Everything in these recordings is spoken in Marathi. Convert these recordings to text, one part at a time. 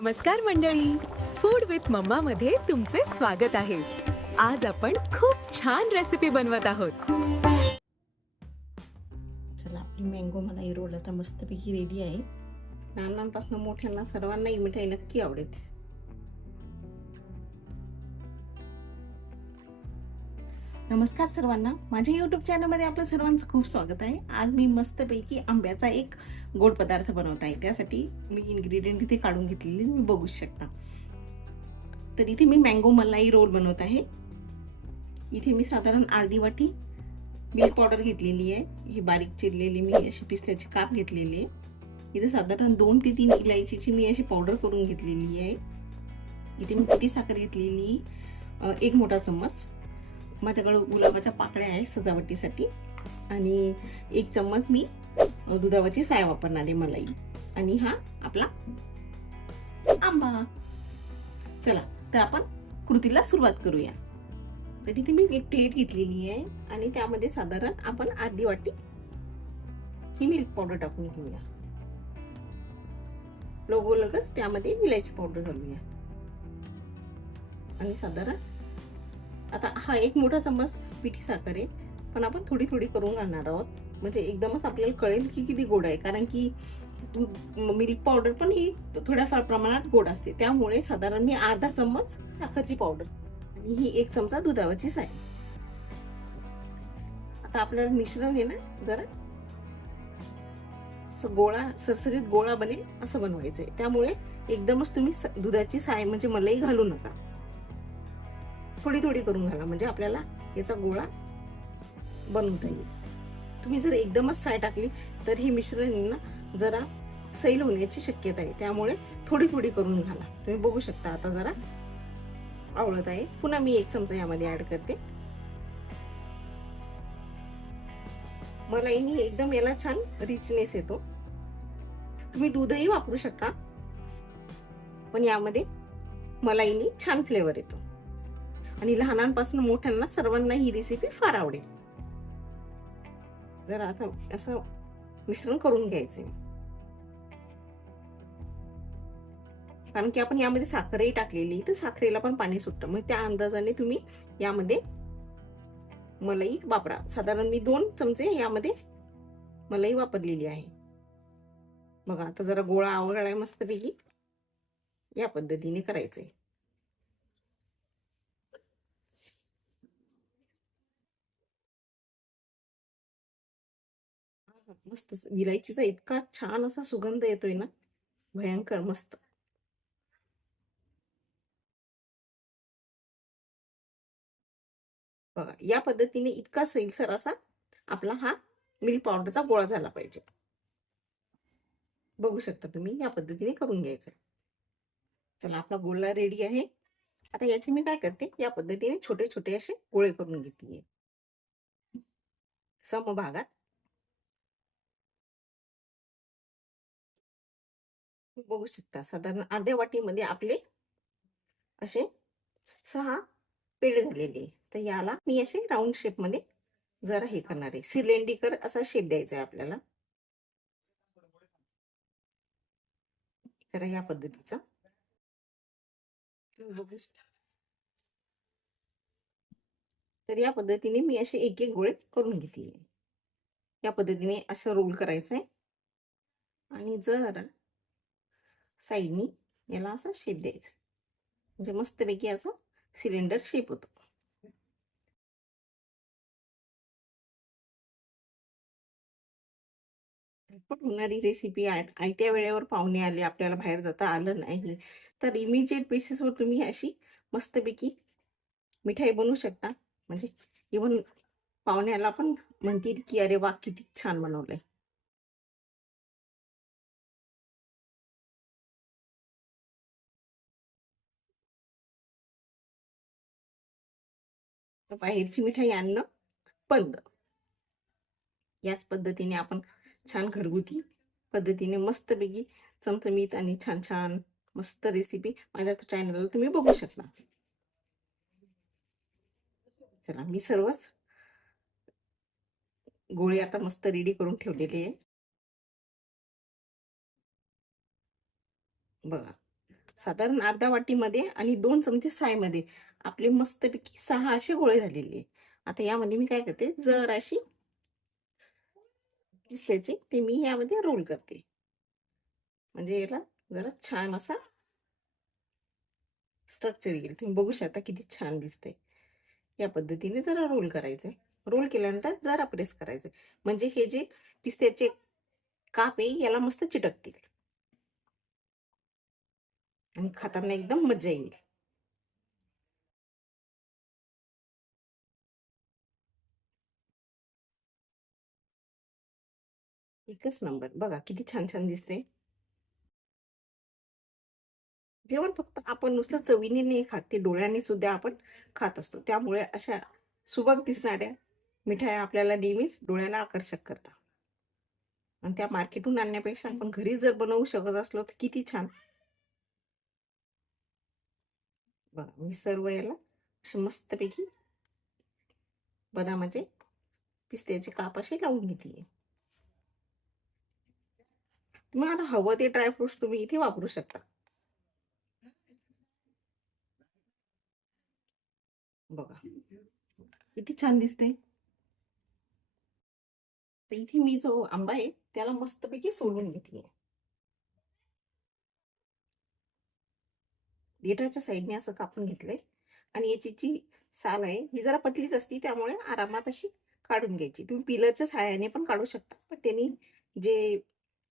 नमस्कार मंडळी, फूड विथ मम्मा मध्ये तुमचे स्वागत आहे. आज आपण खूप छान रेसिपी बनवत आहोत. चला, आपली मँगो मलाई रोल आता मस्तपैकी रेडी आहे. लहानांपासून मोठ्यांना सर्वांना ही मिठाई नक्की आवडेल. नमस्कार सर्वांना, माझ्या यूट्यूब चॅनलमध्ये आपलं सर्वांचं खूप स्वागत आहे. आज मी मस्तपैकी आंब्याचा एक गोड पदार्थ बनवत आहे. त्यासाठी मी इन्ग्रेडियंट इथे काढून घेतलेले तुम्ही बघू शकता. तर इथे मी मँगो मलाई रोल बनवत आहे. इथे मी साधारण अर्धी वाटी मिल्क पावडर घेतलेली आहे. ही बारीक चिरलेली मी अशी पिस्त्याची काप घेतलेली आहे. इथे साधारण 2 ते 3 इलायचीची मी अशी पावडर करून घेतलेली आहे. इथे मी पिठी साखर घेतलेली 1 मोठा चम्मच. माझ्याकडे गुलाबाच्या पाकळ्या आहे सजावटीसाठी. आणि 1 चम्मच मी दुधाची साय वापरणार आहे मलाई. आणि हा आपला आंबा. चला, तर आपण कृतीला सुरुवात करूया. तर इथे मी एक प्लेट घेतलेली आहे आणि त्यामध्ये साधारण आपण अर्धी वाटी ही मिल्क पावडर टाकून घेऊया. लगच त्यामध्ये विलायची पावडर घालूया. आणि साधारण आता हा 1 मोठा चम्मच पिठी साखर आहे, पण आपण थोडी थोडी करून घालणार आहोत. म्हणजे एकदमच आपल्याला कळेल की किती गोड आहे, कारण की मिल्क पावडर पण ही थोड्याफार प्रमाणात गोड असते. त्यामुळे साधारण मी अर्धा चम्मच साखरची पावडर आणि ही 1 चमचा दुधाची साय. आता आपल्याला मिश्रण आहे ना, जरा असं गोळा सरसरीत गोळा बनेल असं बनवायचंय. त्यामुळे एकदमच तुम्ही दुधाची साय म्हणजे मलाई घालू नका. थोडी थोडी करून घाला, म्हणजे आपल्याला याचा गोळा बनवता येईल. तुम्ही जर एकदमच साय टाकली तर हे मिश्रण ना जरा सैल होण्याची शक्यता आहे. त्यामुळे थोडी थोडी करून घाला. तुम्ही बघू शकता आता जरा आवळत आहे. पुन्हा मी 1 चमचा यामध्ये ऍड करते. मलाईनी एकदम याला छान रिचनेस येतो. तुम्ही दूधही वापरू शकता, पण यामध्ये मलाईनी छान फ्लेवर येतो. आणि लहानांपासून मोठ्यांना सर्वांना ही रेसिपी फार आवडेल. जरा आता असं मिश्रण करून घ्यायचंय, कारण की आपण यामध्ये साखरही टाकलेली, तर साखरेला पण पाणी सुटतं. मग त्या अंदाजाने तुम्ही यामध्ये मलाई वापरा. साधारण मी 2 चमचे यामध्ये मलाई वापरलेली आहे. बघा, आता जरा गोळा आवळलाय मस्तपैकी. या पद्धतीने करायचंय. मस्त विलायचीचा इतका छान असा सुगंध येतोय ना, भयंकर मस्त. बघा, या पद्धतीने इतका सैलसर असा आपला हा मिल्क पावडरचा गोळा झाला पाहिजे. बघू शकता तुम्ही, या पद्धतीने करून घ्यायचं. चला, आपला गोळा रेडी आहे. आता याचे मी काय करते, या पद्धतीने छोटे छोटे असे गोळे करून घेते समभागात. बघू शकता, साधारण अर्ध्या वाटीमध्ये आपले असे 6 पेढे झालेले. तर याला मी असे राऊंड शेप मध्ये जरा हे करणार आहे. सिलेंडिकर असा शेप द्यायचा आहे आपल्याला. जरा या पद्धतीचा बघू शकता. तर या पद्धतीने मी असे एक एक गोळे करून घेते. या पद्धतीने असं रोल करायचंय आणि जरा साईडनी याला असा शेप द्यायचा, म्हणजे मस्तपैकी असं सिलेंडर शेप होतो. झटपट होणारी रेसिपी आहे. आयत्या वेळेवर पाहुणे आले, आपल्याला बाहेर जाता आलं नाही, तर इमिजिएट बेसिसवर तुम्ही अशी मस्तपैकी मिठाई बनवू शकता. म्हणजे इव्हन पाहुण्याला पण म्हणतील की अरे वा, किती छान बनवलंय. तर बाहेरची मिठाई आणणं बंद. याच पद्धतीने आपण छान घरगुती पद्धतीने मस्तपैकी चमचमीत आणि छान छान मस्त रेसिपी माझ्या चॅनलला तुम्ही बघू शकता. चला, मी सर्वच गोळे आता मस्त रेडी करून ठेवलेले आहे. बघा, साधारण अर्धा वाटीमध्ये आणि 2 चमचे सायमध्ये आपले मस्तपैकी 6 असे गोळे झालेले आहे. आता यामध्ये मी काय करते, जर अशी पिस्त्याचे ते मी यामध्ये रोल करते. म्हणजे याला जरा छान असा स्ट्रक्चर येईल. तुम्ही बघू शकता किती छान दिसतंय. या पद्धतीने जरा रोल करायचंय. रोल केल्यानंतर जरा प्रेस करायचं. म्हणजे हे जे पिस्त्याचे काप आहे याला मस्त चिटकतील आणि खाताना एकदम मज्जा येईल. एकच नंबर. बघा किती छान छान दिसते. जेवण फक्त आपण नुसतं चवीने नाही खात, ते डोळ्यांनी सुद्धा आपण खात असतो. त्यामुळे अशा सुबक दिसणाऱ्या मिठाया आपल्याला नेहमीच डोळ्याला आकर्षक करतात. आणि त्या मार्केटहून आणण्यापेक्षा आपण घरी जर बनवू शकत असलो तर किती छान. बघा मी सर्व याला असे मस्तपैकी बदामाचे, पिस्त्याचे काप असे लावून घेतले. तुम्हाला हवं ते ड्रायफ्रुट्स तुम्ही इथे वापरू शकता. बघा किती छान दिसते. तर इथे मी जो आंबा आहे त्याला मस्तपैकी सोलून घेतली. देठाच्या साईडने असं कापून घेतलंय आणि याची जी साल आहे ही जरा पतलीच असती, त्यामुळे आरामात अशी काढून घ्यायची. तुम्ही पिलरच्या सहाय्याने पण काढू शकता, पण त्यांनी जे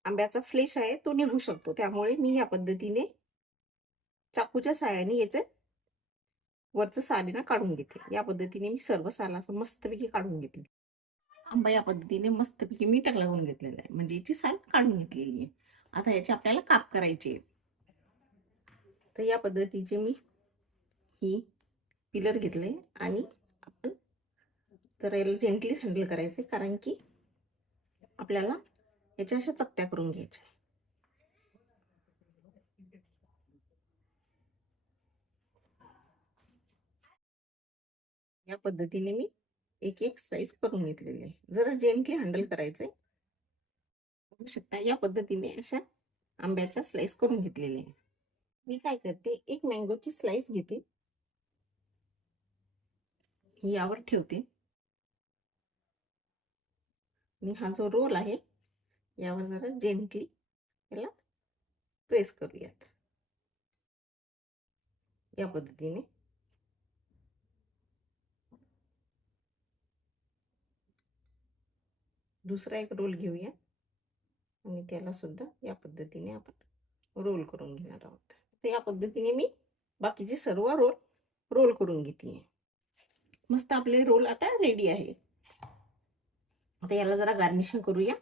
आंब्याचा फ्लेश आहे तो निघू शकतो. त्यामुळे मी या पद्धतीने चाकूच्या सहाय्याने याचे वरचं साल आहे ना काढून घेते. या पद्धतीने मी सर्व साल असं मस्तपैकी काढून घेतली. आंबा या पद्धतीने मस्तपैकी मीठ लावून घेतलेला आहे, म्हणजे याची साल काढून घेतलेली आहे. आता याचे आपल्याला काप करायचे आहेत. तर या पद्धतीचे मी ही पिलर घेतले आणि आपण तर याला जेंटलीच हँडल करायचे, कारण की आपल्याला याच्या अशा चकत्या करून घ्यायच्या. या पद्धतीने मी एक एक स्लाइस करून घेतलेले आहे. जरा जेंटली हँडल करायचे. बघू शकता या पद्धतीने अशा आंब्याच्या स्लाइस करून घेतलेल्या आहे. मी काय करते, एक मँगोची स्लाइस घेते, ही यावर ठेवते आणि हा जो रोल आहे यावर जरा जेंटली याला प्रेस करूयात. या पद्धतीने दुसरा एक रोल घेऊया आणि त्याला सुद्धा या पद्धतीने आपण रोल करून घेणार आहोत. तर या पद्धतीने मी बाकीचे सर्व रोल रोल करून घेते. मस्त आपले रोल आता रेडी आहे. आता याला जरा गार्निशिंग करूया.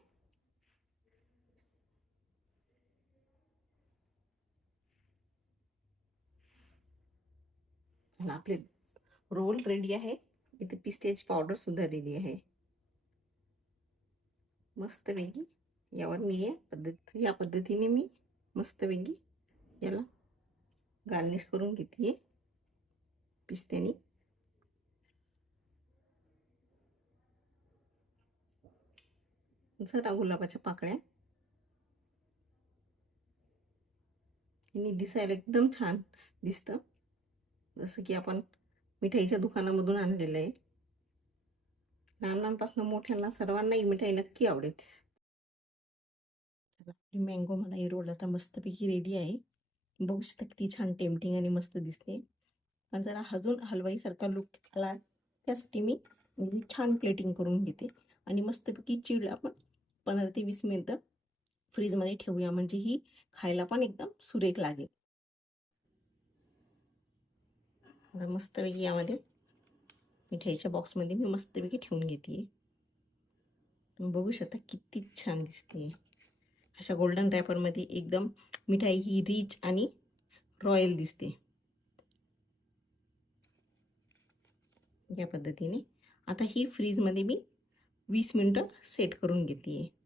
आपले रोल रेडी आहे. इथे पिस्त्याची पावडर सुद्धा रेडी आहे. मस्तपैकी यावर मी या पद्धतीने मी मस्तपैकी याला गार्निश करून घेते पिस्त्याने. जरा गुलाबाच्या पाकळ्या, दिसायला एकदम छान दिसतं, जसं की आपण मिठाईच्या दुकानामधून आणलेलं आहे. लहानांपासून मोठ्यांना सर्वांना ही मिठाई नक्की आवडेल. मँगो मलाई रोल आता मस्तपैकी रेडी आहे. बघू शकता किती छान टेम्पटिंग आणि मस्त दिसते. पण जरा अजून हलवाईसारखा लुक आला त्यासाठी मी छान प्लेटिंग करून घेते आणि मस्तपैकी चिल्ड आपण 15 ते 20 मिनिटं फ्रीजमध्ये ठेवूया, म्हणजे ही खायला पण एकदम सुरेख लागेल. मस्तपैकी यामध्ये मिठाईच्या बॉक्समध्ये मी मस्तपैकी ठेवून घेते. तुम्ही बघू शकता किती छान दिसते. अशा गोल्डन रॅपरमध्ये एकदम मिठाई ही रिच आणि रॉयल दिसते. या पद्धतीने आता ही फ्रीजमध्ये मी 20 मिनिटं सेट करून घेते.